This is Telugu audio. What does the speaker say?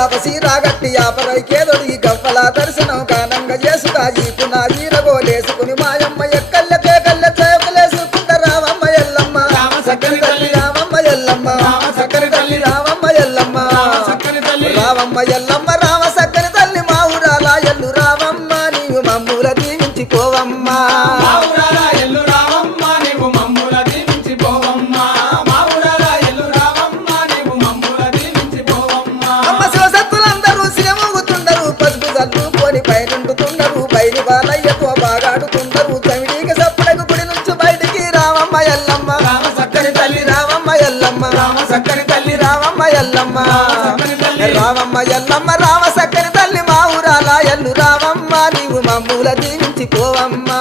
యాపసి రాగట్టి యాపరైకేదొడి గవ్వల దర్శనం కానంగా చేసుగా ఈపున ఈరగోలేసుకుని మాయమ్మ ఎక్కల్లకే కళ్ళ చేపలేసుకుంట రావమ్మ ఎల్లమ్మ చక్కని తల్లి రావమ్మ ఎల్లమ్మ చక్కని తల్లి రావమ్మ ఎల్లమ్మ చక్కని తల్లి రావమ్మ ఎల్లమ్మ రామ సక్కని తల్లి మా ఊరాల ఎల్లు రావమ్మ నీవు మమ్ముల దీవించిపోవమ్మా మా ఊరాల ఎల్లు రావమ్మ నీవు మమ్ముల దీవించిపోవమ్మా మా ఊరాల ఎల్లు రావమ్మ నీవు మమ్ముల దీవించిపోవమ్మా అమ్మ శివసత్తులందరూ సిరమూగుతుండరు పసుపు చల్లుకొని పైనుండుతుండరు బయలు బాలయ్యతో బాగాడుతుండరు చవిడికి సప్పుడకు గుడి నుంచి బయటికి రావమ్మ ఎల్లమ్మ రామ చక్కని తల్లి రావమ్మ ఎల్లమ్మ రామ చక్కని తల్లి రావమ్మ ఎల్లమ్మ చక్కని తల్లి రావమ్మ ఎల్లమ్మ రామ సక్కని తల్లి మా ఊరాల ఎల్లు రావమ్మ నీవు మమ్ముల దీవించిపోవమ్మా